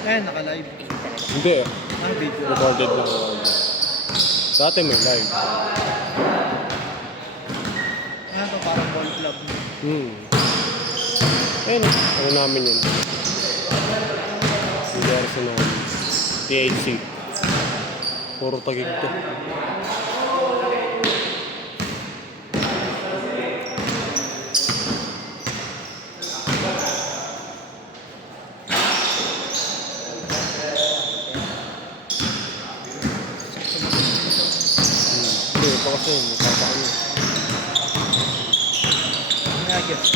Eh, naka-live. Hindi. Ano video? Recorded lang. Dati may live. Ano to, parang ball club. Ayun, ano namin yun? Hindi arso namin. THC. Puro tagig to. Hindi, ito kasi magpapaano. Yeah, gets.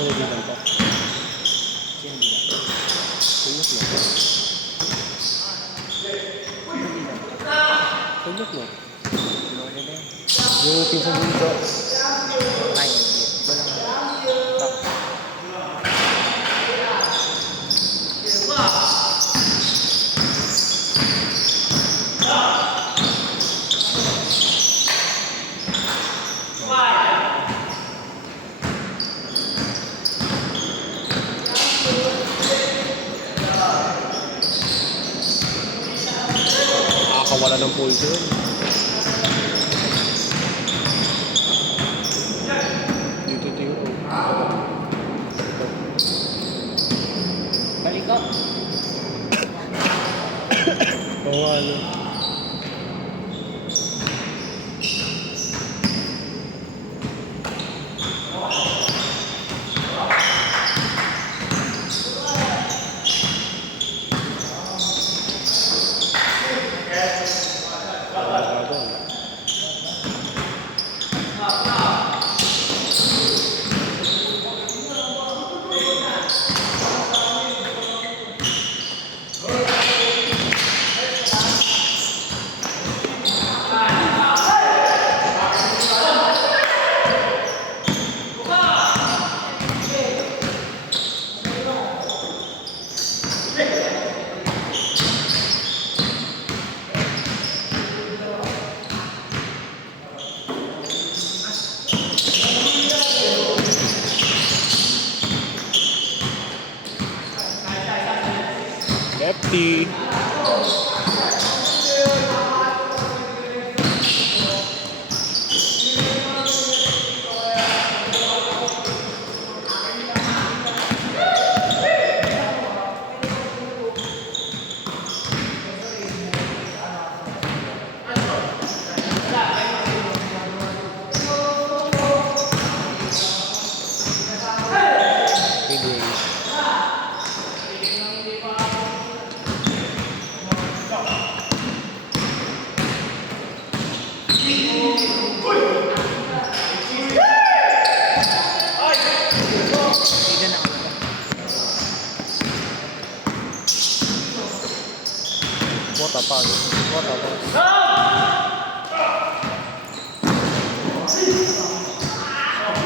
Nalibigan pa. Sino bilang? Sunyok na. Sino bilang? Sunyok na. Lolo na yun. Yung pinsan dito. Ay, hindi. Iba lang. Bak. Nakakawala ng pulso yun. Dito tingin. Balik ko. Oo nga, ano. Lefty. Midway. Hindi na ako. What a pass. What a pass.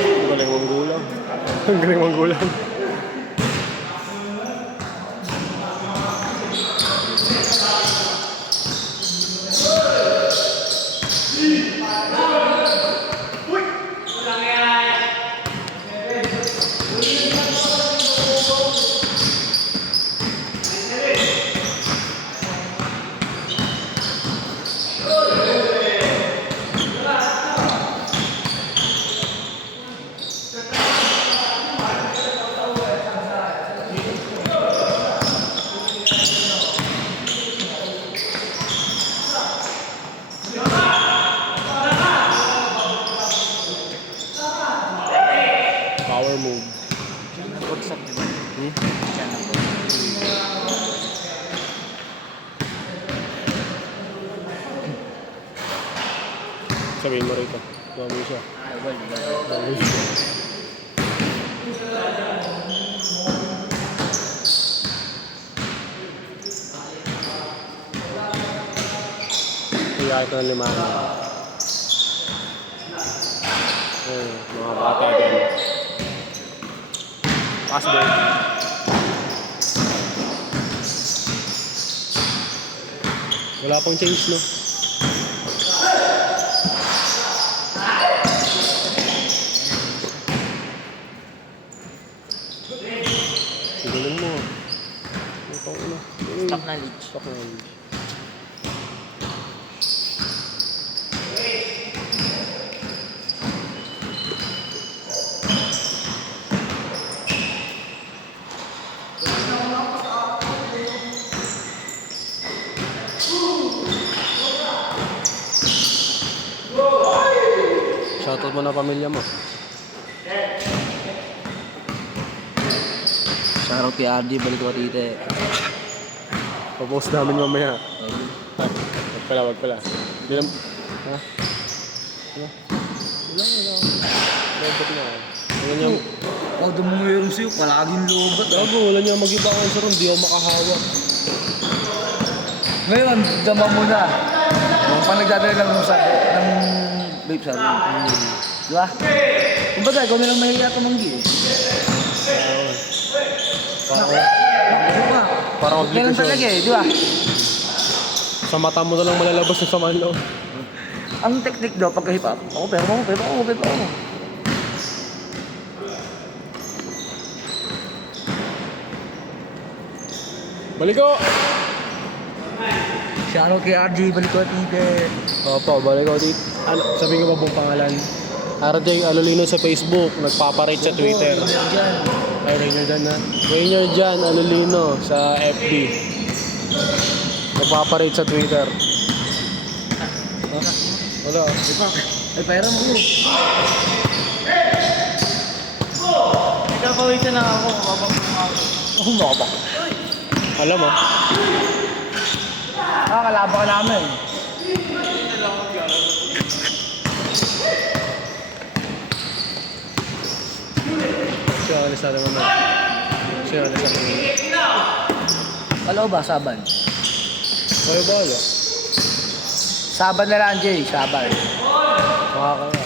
Ang galing mong gulang. Ang galing mong gulang. Power move. Siya na bagsak, di ba? Hmm? Siya na bagsak. Sabihin mo rito. Tuwa mo siya. Bawal, bawal. Tuwa mo siya. Kaya ito ng limangan. Mga bata din. Pass ball. Wala pang change, no? Galing mo. Ito na. Stock knowledge. Stock knowledge. Shoutout mo na pamilya mo. Shoutout kay Ardy, balik ko tite. Papost namin mamaya. Wag pala, wag pala. Hindi lang... Ha? Ano? Wala, wala. Robot na. Wala niya, Oh, dumungero sa'yo, palaging lobat. gago, wala niya mag-iba ko sa ron, di ako makahawak. Ngayon, dama mo na. Pag nagdadala lang ng vape sa room. Di ba? Kumbaga, ikaw na lang mahiya tumanggi eh. Parang, Di ba? parang Ganun obligasyon. talaga eh, di ba? Sa mata mo na lang malalabas yung sama ng loob. Ang technique daw, pagka hip hop, ako, pero ako. Balik ko! Shoutout kay RJ, balik ko tite. Opo, balik ko dito. Ano, sabihin ko ba buong pangalan? RJ Alolino sa Facebook, nagpaparate sa Twitter. Diyan. Ay, Rainier Dan na. Rainier Jan Alolino sa FB. Nagpaparate sa Twitter. Wala. Ay, pairam ako. Ikapawitan na ako, mababang ako. Ako mababang. Alam mo? Kalaba ka namin. Siya alis na naman na. Siya alis na naman. Kalaw ba, Saban? Kaya ba wala? Saban na lang, Jay. Saban. Makakaya.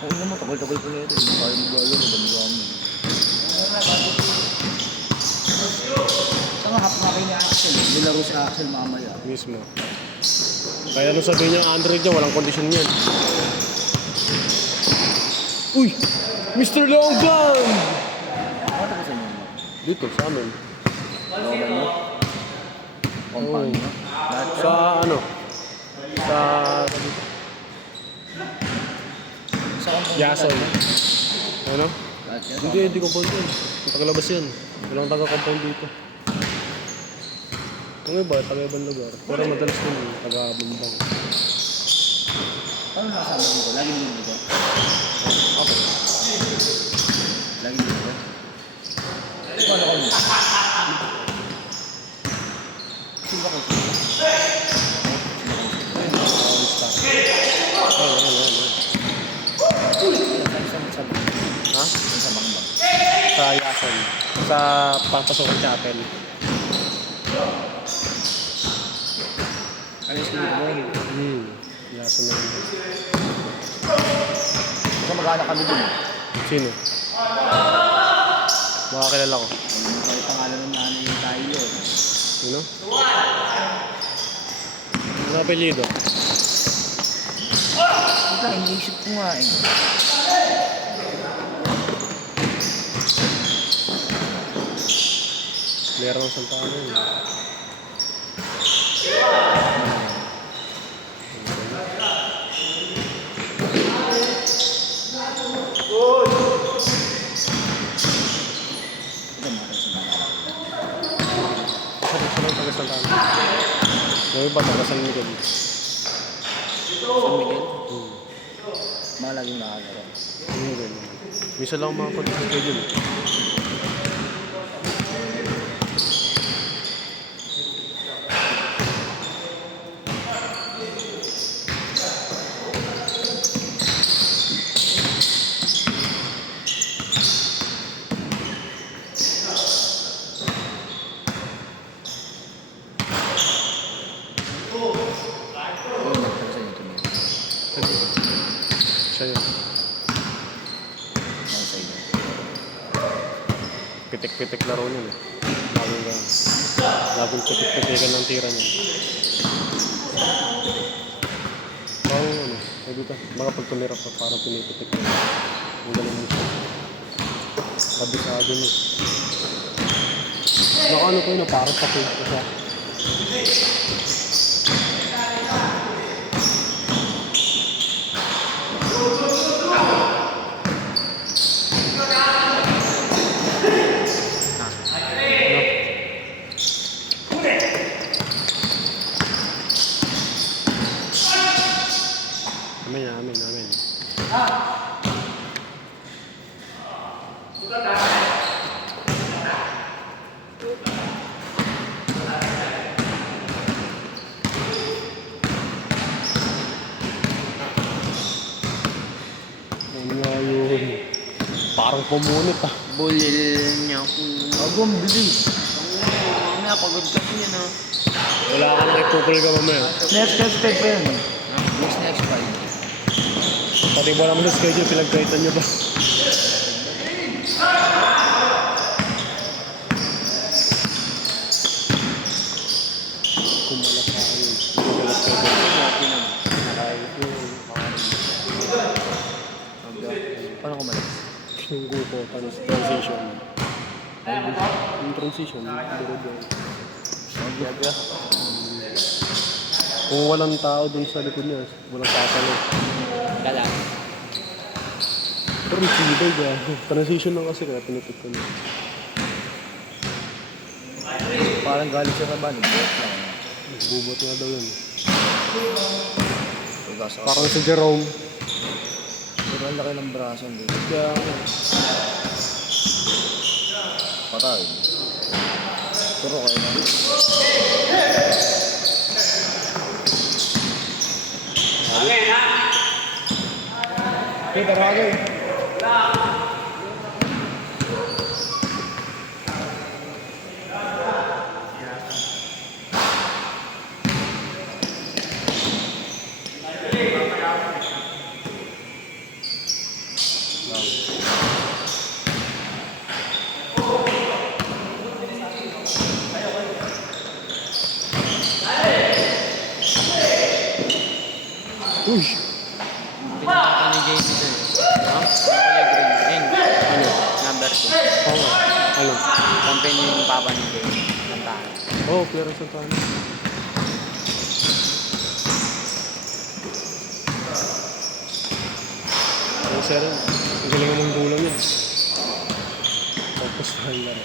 Oo naman, takol-takol pa nito. Hindi kaya mag-galo, maganda mo. Saka hap nga kayo ni Axel. Nilaro si Axel mamaya. Mismo. Kaya nung sabihin niya Android niya, walang kondisyon yan. Uy! Mr. Long Gun! Ako tapos sa inyo. Dito, sa amin. Logan mo. Compound mo. Sa ano? Sa... Sa compound. Yason. Ano? Hindi. Hindi compound yun. Ang tagalabas yan. Walang taga-compound dito. Ang iba, taga-ibang lugar. Pero madalas din, taga-bumbang. Ano nakasama dito? Lagi nyo dito? Ako. Lagi dito? Paano ka mo? Sino ba kayo? Ha? Sa Bangbang. Sa Yason. Sa Papasokong Chapel. Alis ko doon. Yason na rin. Baka mag-anak kami dun eh. Sino? Baka kilala ko. Ano mo kayo pangalan ng nanay yung tayo eh. Sino? Ano apelido? Ito, iniisip ko nga eh. Meron ng Santa Ana yun. Ito, mga sa mga. Isa lang taga Santa Ana. Yung iba taga San Miguel. San Miguel? Mga laging nakakalaro. San Miguel. Misa lang mga pag-schedule dun. Oo, nagtapos sa inyo tumingin. Siya yun. Mga sa inyo. Pitik-pitik laro niyan eh. Laging pitik-pitikan ng tira niyan. Parang ano, sabi dito, mga pag tumira pa parang pinipitik niya. Ang galing mo siya. Kabisado niya. Naka ano ko yun, parang sakit ko siya. Amin. Ano nga yun? Parang pumunit ah. Bulil niya ako. Agong bilis. Mamaya pagod kasi yun ah. Wala ka nang ipupul ka mamaya. Next step pa yun. Next fight. Pati ba naman sa schedule, pinagkaitan nyo ba? Kumalas sa akin. Kumalas ka ba? Grabe naman. Nakayos yun. Paano ko malas? Yung guko, tapos transition. Yung transition, durod yun. Gaga. Kung walang tao dun sa likod niya, walang tatalo. Galang. Pero may sibay gago. Transition lang kasi kaya pinipit ko niya. Parang galit siya sa balik. Bubot nga daw yun. Pagkasa. Parang sa Jerome. Pero ang laki ng braso. Hindi. Kaya Patay. Pero kaya na. hey, taragay. Uy! Pinaka ni JC doon. Ha? Kulay green. Ayun. Ano? Number 2. Oo. Ano? Company yung papa ni JC. Kantahan. Oo, Clara Santana. Ang sir, ang galing mong gulang yan. Focus na ang laro.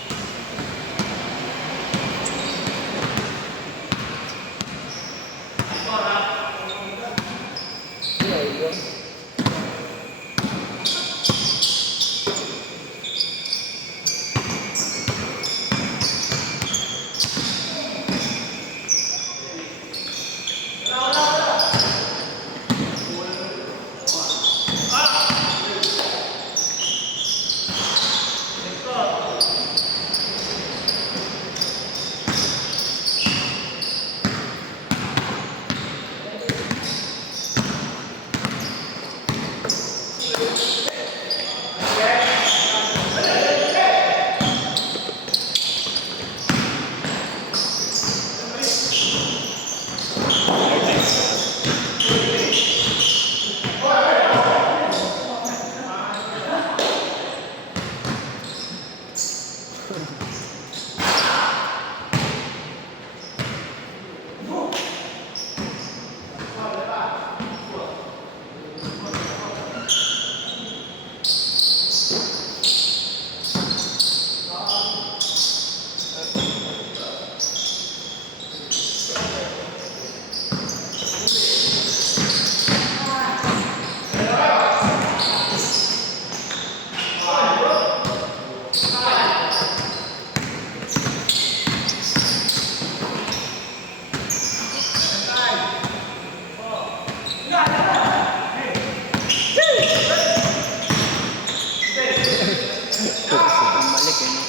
Bumalik eh, no?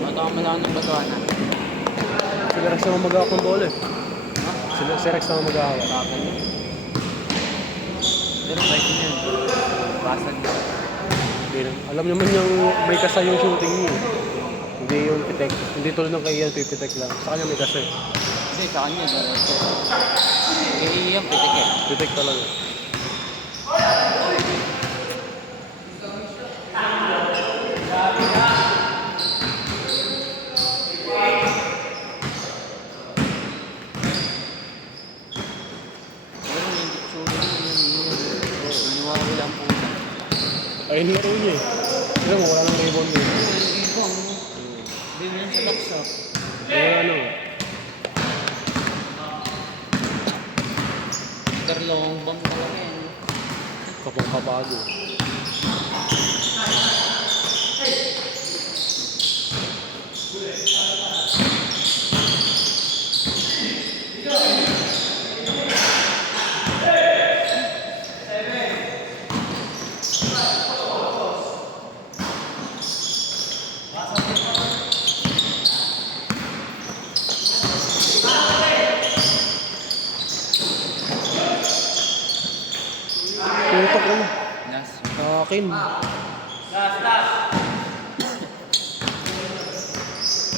Matawa mo lang ng batuan na. Sigara sa mga mag-akong bola eh. Si Rex naman mag-aawa. Bakal yun. Pero bike niya yun. Basag na. Alam naman yung may kasa yung shooting niya. Hindi yung pitek. Hindi tulad ng kay Ian, pipitek lang. Sa kanya may kasa. Hindi, sa kanya. Diretso. Kaya iyan, pitik eh. Pitek talaga. Pero hindi ko sure yun. Naniwawala ang puta. Ayun laro niya eh. Pero mo, wala nang rebound niya. Yung ibang, hindi mo yan sa laksa. Kaya ano, Terlong bomb talaga yan. kapang kapago. Tutok ko. Last. Sa akin.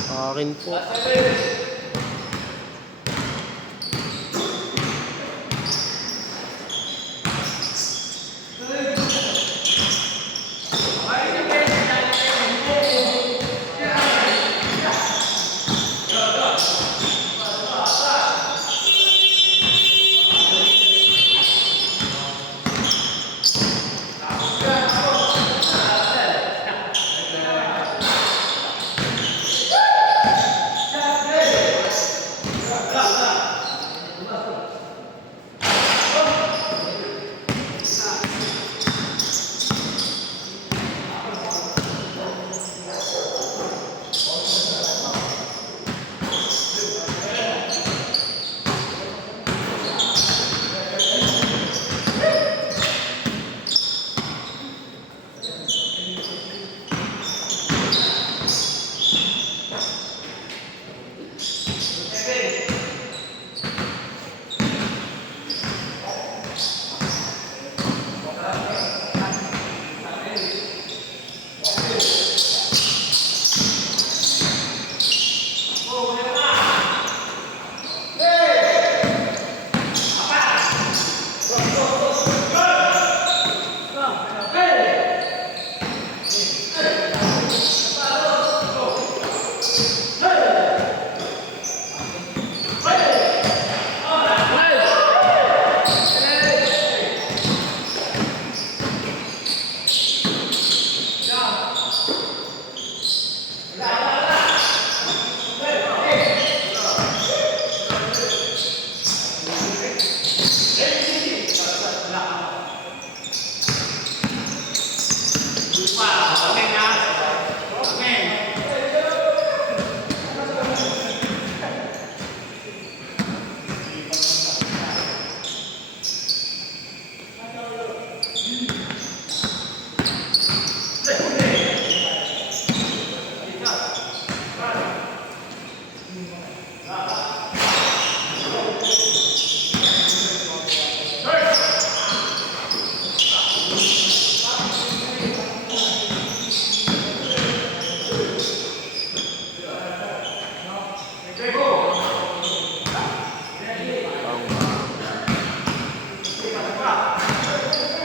Sa akin po.